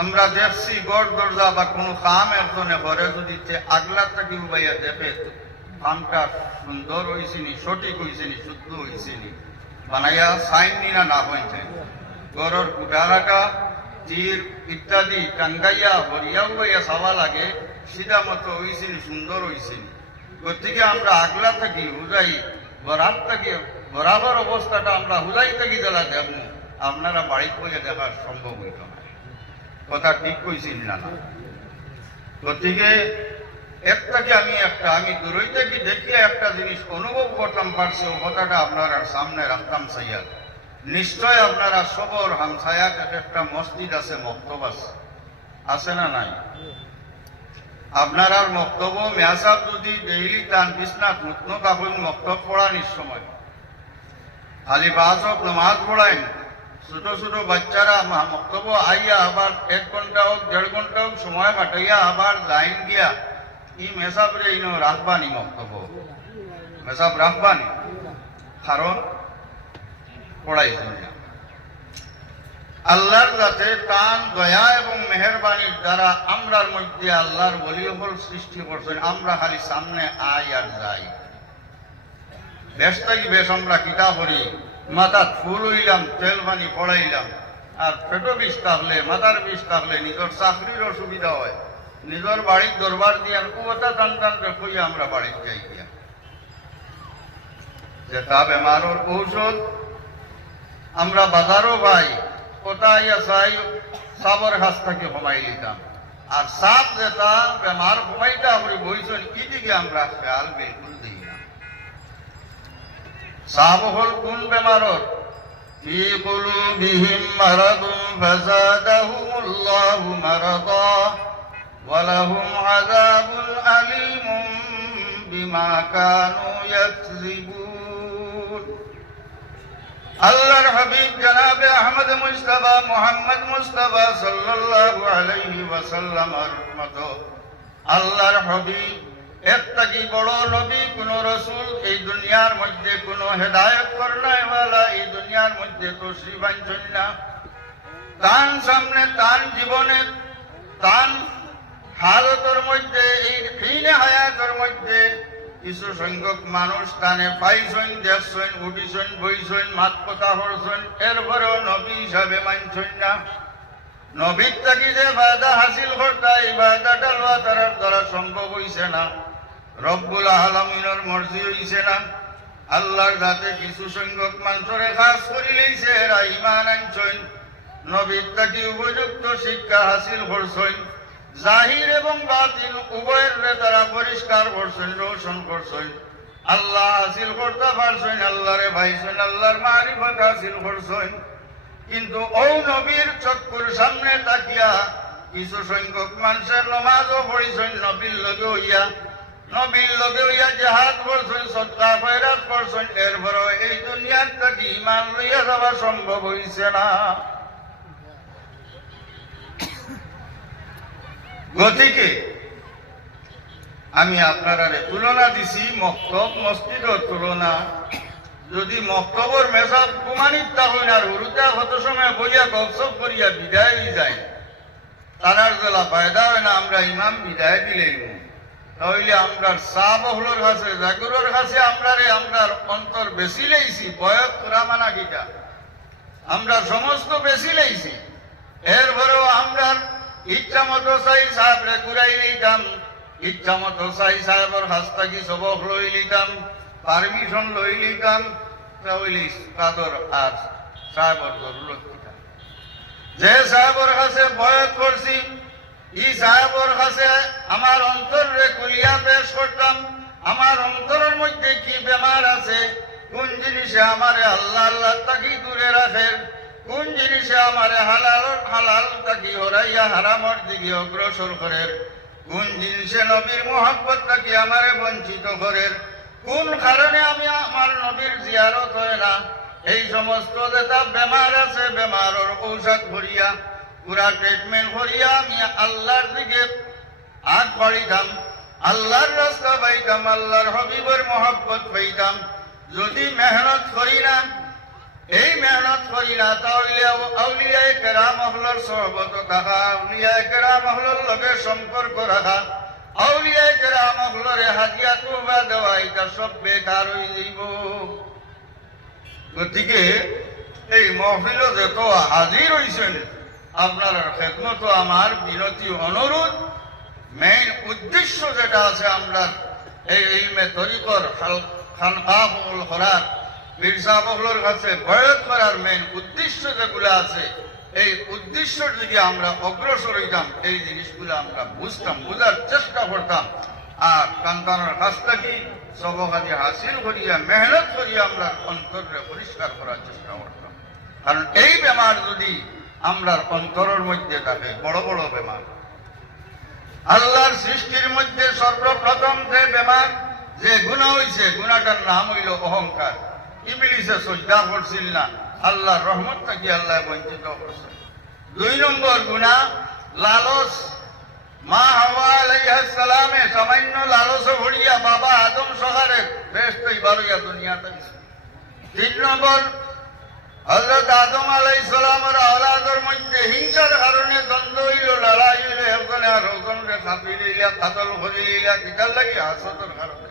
আমরা দেখছি গড় দরজা বা কোনো কাম একজনে ঘরে যদি আগলা থাকি উবাইয়া দেখে কামটা সুন্দর হয়েছিনি, সঠিক হয়েছিনি, শুদ্ধ হয়েছিনি, বানাইয়া সাইননি না হয়েছে গড়ের কুটা রাখা তীর ইত্যাদি টাঙ্গাইয়া হরিয়া উবাইয়া চাওয়া লাগে সিধা মতো হয়েছিনি, সুন্দর হয়েছিনি। গতিকে আমরা আগলা থাকি হুজাই বরাত থাকি বরাবর অবস্থাটা আমরা হুজাই থাকি দেলা দেখবো, আপনারা বাড়িতে বইয়া দেখার সম্ভব হইত না। কথা ঠিক কইছিল না? গতিকে আমি দূরই থেকে দেখিয়ে একটা জিনিস অনুভব করতাম পারছি, ও কথাটা আপনার সামনে রাখতাম চাইয়া। নিশ্চয় আপনারা সবর হামসায়াত একটা মসজিদ আছে, মক্তব আছে না নাই? আপনার মক্তব মেয়াসাব যদি ডেইলি তান বিছনাথ মুতনো কাকুন মক্তব পড়ানির সময় খালি বাস হোক নমাজ পড়াইন, ছোট ছোট বাচ্চারা মক্তব আইয়া আবার 1 ঘন্টা হোক 1.5 ঘন্টা হোক সময় কাটাইয়া আবার লাইন গিয়া ই মেসাব রে ইনো রাখবানি, মক্তব মেসাব রাখবানি, কারণ পড়াইছেন না। আল্লাহর যাতে টান দয়া এবং মেহরবানির দ্বারা আমরার মধ্যে আল্লাহর ওলিহল সৃষ্টি করছেন, আমরা খালি সামনে আই আর যাই। বেশ থাকি বেশ আমরা কিতাব পড়ি, মাথাত ফুল হইলাম, তেল পানি পড়াইলাম, আর পেটো বিষ থাকলে মাথার বিষ থাকলে নিজের চাকরির অসুবিধা হয়, নিজের বাড়ির দরবার দিয়ে কুয়তা টান টান কইয়া আমরা বাড়িতে যাই গিয়া যে তা বেমারের ঔষধ আমরা বাজারও পাই, কোথায় চাই সাবর কাছ থেকে কমাই নিতাম। আর সাপ যেটা বেমার কমাইটা আপনি বইছেন কি দিকে আমরা খেয়াল বিলকুল দিই না। সাপ হল কোন বেমারত? ফি কুলুবিহিম মারাদুন ফাযাদাহুমুল্লাহু মারাদা ওয়া লাহুম আযাবুন আলীমুন বিমা কানু ইয়াকযিবুন। আল্লাহর হাবিব জনাবে আহমদ মুস্তাফা মুহাম্মদ মুস্তাফা সাল্লাল্লাহু আলাইহি ওয়াসাল্লামের মতো আল্লাহর হাবিব একটা কি বড় নবী, কোন রাসূল এই দুনিয়ার মধ্যে কোন হেদায়েত করনাইওয়ালা এই দুনিয়ার মধ্যে তো শ্রীবাঞ্চন না। তার সামনে তার জীবনে তার হালতের মধ্যে এই ক্ষীণে হায়াতের মধ্যে কিছু সংখ্যক মানুষ তানে পাইছেন, দেখছেন, উঠিছেন, বইছেন, মাত কথা হরছেন, এরপরেও নবী হিসাবে মানছেন না। নবীর থাকি যে ফায়দা হাসিল করতা এই ফায়দাটা লওয়া তার দ্বারা সম্ভব হইছে না, রব্বুল আলামিনের মর্জি হইছে না। আল্লাহর যাতে কিছু সংখ্যক মানুষরে খাস করি লইছে, এরা ঈমান আনছেন, নবীর থাকি উপযুক্ত শিক্ষা হাসিল করছেন, জাহির এবং বাতিল উভয়ের তারা পরিষ্কার করছেন, রোশন করছেন, আল্লাহ হাসিল করতে পারছেন, আল্লাহরে ভাইছেন, আল্লাহর মারিফত হাসিল করছেন। কিন্তু ও নবীর চক্ষুর সামনে তাকিয়া কিছু সংখ্যক মানুষের নমাজও পড়িছেন, নবীর লগে হইয়া জিহাদ করছেন, সদকা খয়রাত করছেন, এরপরও এই দুনিয়ার থাকি ঈমান লইয়া যাওয়া সম্ভব হইছে না। গতিকে আমি আপনারা তুলনা দিছি মক্তব মসজিদের তুলনা। যদি মক্তবর মেসাব কুমানিত হইন আর হুরুতা কত সময় বইয়া গপসপ করিয়া বিদায় যায়, তারার জেলা ফায়দা হয় না, আমরা ইমাম বিদায় দিলেই তাহলে আমরা সাবহলের কাছে জাগুরের কাছে আমরার অন্তর বেশি লেইছি, বয়স রামানা গীতা আমরা সমস্ত বেশি লেইছি, এরপরেও আমরা ইচ্ছা মতো চাই সাহেবরে ঘুরাই নিতাম, ইচ্ছা মতো চাই সাহেবের কাছ থেকে সবক লই নিতাম, পারমিশন লই নিতাম, তাহলে কাদর আর সাহেবের জরুরত কিনা। যে সাহেবের কাছে বয়স করছি ই সাহেবের কাছে আমার অন্তরে কুলিয়া পেশ করতাম, আমার অন্তরের মধ্যে কি বেমার আছে, কোন জিনিসে আমারে আল্লাহ আল্লাহ তাকি দূরে রাখে, কোন জিনিসে আমারে হালাল তাকি হরাইয়া হারামর দিকে অগ্রসর করে, কোন জিনিসে নবীর মোহাব্বত তাকি আমারে বঞ্চিত করে, কোন কারণে আমি আমার নবীর জিয়ারত হয় না, এই সমস্ত যেটা বেমার আছে বেমারের ঔষধ ভরিয়া পুরা ট্রিটমেন্ট করিয়া আমি আল্লাহর দিকে আগ বাড়িতাম, আল্লাহর রাস্তা পাইতাম, আল্লাহর হবিবের মোহাব্বত পাইতাম। যদি মেহনত করি না, এই মেহনত করি না, তাহলে আউলিয়ায়ে কেরাম হলর সহবত থাকা, আউলিয়ায়ে কেরাম হলোর লগে সম্পর্ক রাখা, আউলিয়ায়ে কেরাম হলরে হাদিয়া তোবা দেওয়া, এটা সব বেকার হয়ে যাইব। গতিকে এই মহফিল যত হাজির হয়েছেন, আপনার খেদমত আমার বিনতি অনুরোধ, মেইন উদ্দেশ্য যেটা আছে আমরা এই ইলমে তরিকর খানকা বহল করার, পীর সাহেবগুলোর কাছে বয়াত করার মেইন উদ্দেশ্য যেগুলো আছে, এই উদ্দেশ্যের দিকে আমরা অগ্রসর হইতাম, এই জিনিসগুলো আমরা বুঝতাম, বোঝার চেষ্টা করতাম, আর কান্তানোর কাছ থেকে সবকাজে হাসিল করিয়া মেহনত করিয়া আমরা অন্তরে পরিষ্কার করার চেষ্টা করতাম। কারণ এই বেমার যদি আমরা অন্তরের মধ্যে থাকে, বড় বড় বেমার, আল্লাহর সৃষ্টির মধ্যে সর্বপ্রথম যে বেমার, যে গুনাহ হইছে, গুনাহটার নাম হইল অহংকার। ইবলিসে সজদা করছিল না, আল্লাহর রহমত থেকে আল্লাহ বঞ্চিত করছে। 2 নম্বর গুনাহ লালস। মা হাওয়া আলাইহিস সালামে সামান্য লালস ভরিয়া বাবা আদম সহারে বেহেশত ইবারিয়া দুনিয়াতে। 3 নম্বর হযরত আদম আলাইহিস সালামের আওলাদের মধ্যে হিংসার কারণে দ্বন্দ্ব হইল, লড়াই হইল, একজনে আর একজনকে কাপি লইলা, কাতল করে লইলা, কিতার লাগি হাসতের কারণে।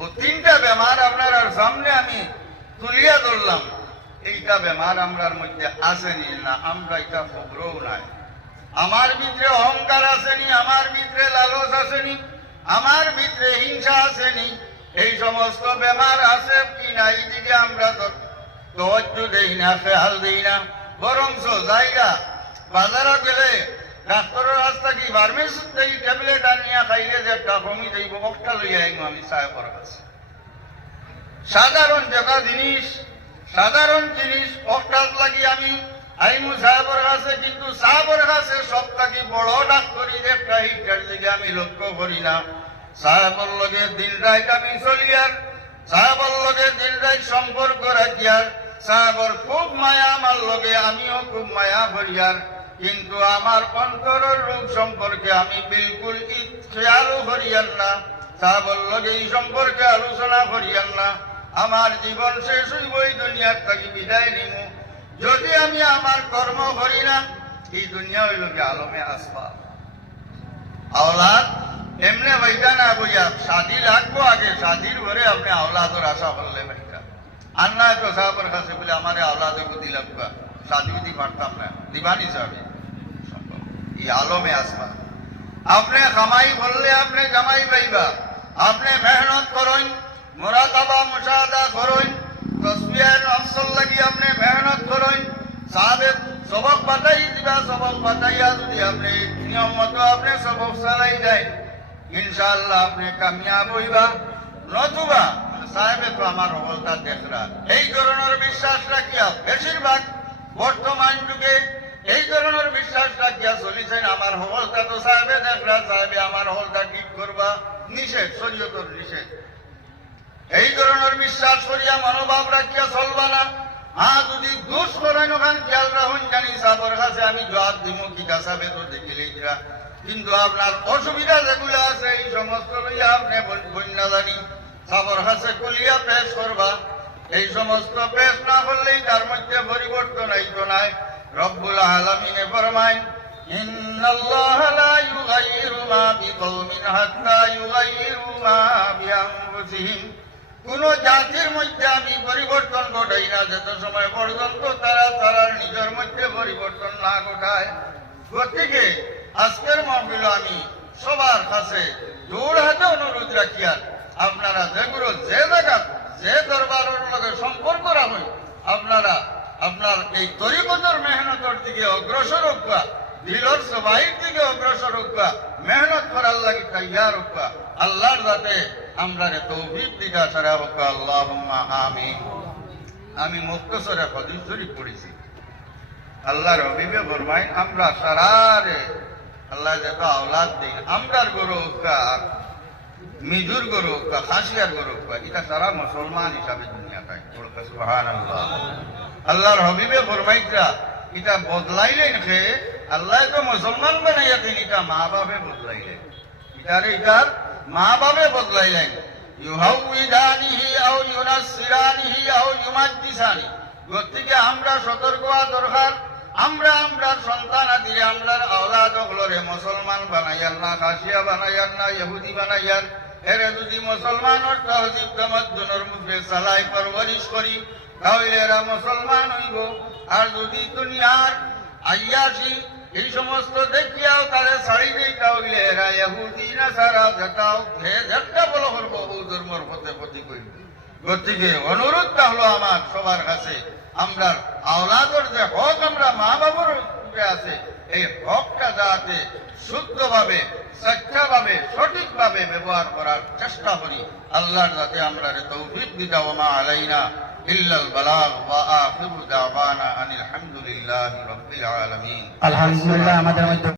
ও 3টা বেমার আপনার আর সামনে আমি তুলিয়া ধরলাম। এইটা বেমার আমরার মধ্যে আসেনি না, আমরা এটা খবরও নাই। আমার ভিতরে অহংকার আসেনি, আমার ভিতরে লালস আসেনি, আমার ভিতরে হিংসা আসেনি। এই সমস্ত বেমার আছে কি না, এই দিকে আমরা তওয়াজ্জু দেই না, খেয়াল দেই না। বরঞ্চ জায়গা বাজারে গেলে ডাক্তারের রাস্তা কি ফার্মেসি থেকে ট্যাবলেট আনিয়া খাইলে যে একটা কমি যাইব, একটা লইয়া আইব আমি সাহেবের কাছে। সাধারণ যেটা জিনিস, সাধারণ জিনিস অক্টাস লাগি আমি আইমু সাহেবের কাছে, কিন্তু সাহেবের কাছে সব থেকে বড় ডাক্তারি একটা হিটার দিকে আমি লক্ষ্য করি না। সাহেবের লগে দিন রাত আমি চলিয়ার, সাহেবের লগে দিন রাত সম্পর্ক রাখিয়ার, সাহেবের খুব মায়া আমার লগে, আমিও খুব মায়া করিয়ার, কিন্তু আমার অন্তরের রূপ সম্পর্কে আমি বিলকুল খেয়ালও করিয়ার না। সাহেবের লগে এই সম্পর্কে আলোচনা করিয়ার না। আমার জীবন শেষ হইব, এই দুনিয়ার থেকে বিদায় নিব যদি আমি আমার কর্ম করি না। এই দুনিয়া হইল কি আলমে আসবাব। আওলাদ এমনি বইটা না বইয়া শাদি লাগবো, আগে শাদির ঘরে আপনি আওলাদর আশা করলে বইটা। আর না তো সাহেবের কাছে বলে আমার আওলাদে বুদ্ধি লাগবা, শাদি বুদ্ধি পারতাম না, দিবানি যাবে। এই আলমে আসবাব। আপনি কামাই বললে আপনি জামাই পাইবা, আপনি মেহনত করেন, মুরাকাবা মুশাহাদা করেন, তসবিহ নফসল লাগি আপনি মেহনত করেন, সাহেব সবক বাতাই দিবা, সবক বাতাইয়া যদি আপনি নিয়ম মতো আপনি সবক চালাই দেয়, ইনশাআল্লাহ আপনি কামিয়াব হইবা। নতুবা সাহেবে তো আমার অবস্থা দেখরা, এই ধরনের বিশ্বাস রাখিয়া বেশিরভাগ বর্তমান যুগে এই ধরনের বিশ্বাস রাখিয়া চলিছেন, আমার অবস্থা তো সাহেবে দেখরা, সাহেবে আমার অবস্থা ঠিক করবা, নিষেধ, শরীয়তের নিষেধ। এই ধরনের বিশ্বাস করিয়া মনোভাব রাখিয়া চলবা না। যদি দোষ করেন ওখান খেয়াল রাখুন, জানি সাহেবের কাছে আমি জবাব দিব, কিটা সাহেবে তো দেখিলেই দিরা, কিন্তু আপনার অসুবিধা যেগুলো আছে এই সমস্ত লইয়া আপনি বন্যা জানি সাহেবের কাছে কলিয়া পেশ করবা। এই সমস্ত পেশ না করলেই তার মধ্যে পরিবর্তন আইতো নাই। রব্বুল আলামিনে ফরমায়, ইন্নাল্লাহা লা ইউগাইয়িরু মা বিকওমিন হাত্তা ইউগাইয়িরু মা বিআনফুসিহিম। কোন জাতির মধ্যে আমি পরিবর্তন ঘটাই না যত সময় পর্যন্ত তারা তারা নিজের মধ্যে পরিবর্তন না ঘটায়। গতিকে আজকের মাহফিল আমি সবার কাছে জোর হাতে অনুরোধ রাখিয়ার, আপনারা যেগুলো যে জায়গা যে দরবারের লগে সম্পর্ক রাখুন, আপনারা আপনার এই তরিকতের মেহনতের দিকে অগ্রসর হোকা, দিলর সবাইয়ের দিকে অগ্রসর হোকা, মেহনত করার লাগে তৈয়ার হোকা। আল্লাহর যাতে আমরা তৌফিক দিকা সারা হোকা, আল্লাহুম্মা আমিন। আমি মুক্তসরে হাদিস শরীফ পড়েছি, আল্লাহর হাবিবে ফরমায়, আমরা সারারে আল্লাহ যেটা আওলাদ দিন, আমরার গরু হোকা, মিজুর গরু হোকা, খাসিয়ার গরু হোকা, এটা সারা মুসলমান হিসাবে দুনিয়া তাই। সুবহানাল্লাহ। আল্লাহর হাবিবে ফরমাইতরা এটা বদলাইলেন খে, আল্লাহ তো মুসলমান বানাইয়া দিন, এটা মা বাপে বদলাইলেন, এটার মা বাপে বদলাইলেন। ইউহাউইদানিহি আও ইউনাসসিরানিহি আও ইউমাজ্জিসানি। গতিকে আমরা সতর্ক হওয়া দরকার। আমরা আমরার সন্তান আদিরে আমরার আওলাদ হলরে মুসলমান বানাইয়ার না, খাসিয়া বানাইয়ার না, ইহুদি বানাইয়ার, এরে যদি মুসলমানের তহজিব তামাদ্দুনের মুখে চালাই পরবরিশ করি তাহলে এরা মুসলমান হইব। আর যদি দুনিয়ার আইয়াসি এই সমস্ত দেখিয়াও তারে ছাড়ি দেই তাহলে এরা ইহুদি না সারা যেটাও যেটা বলো করবো ও ধর্মর পথে প্রতি করিব। গতিকে অনুরোধ হলো আমার সবার কাছে, আমরা আওলাদর যে হক আমরা মা বাবার উপরে আছে এই হকটা যাতে শুদ্ধভাবে সচ্চাভাবে সঠিকভাবে ব্যবহার করার চেষ্টা করি। আল্লাহর যাতে আমরা তৌফিক দিতা ওয়া মা আলাইনা ইল্লাল বালাগ ওয়া আখিরু দাওয়ানা আনিল হামদুলিল্লাহি রাব্বিল আলামিন। আলহামদুলিল্লাহ। আমাদের মধ্যে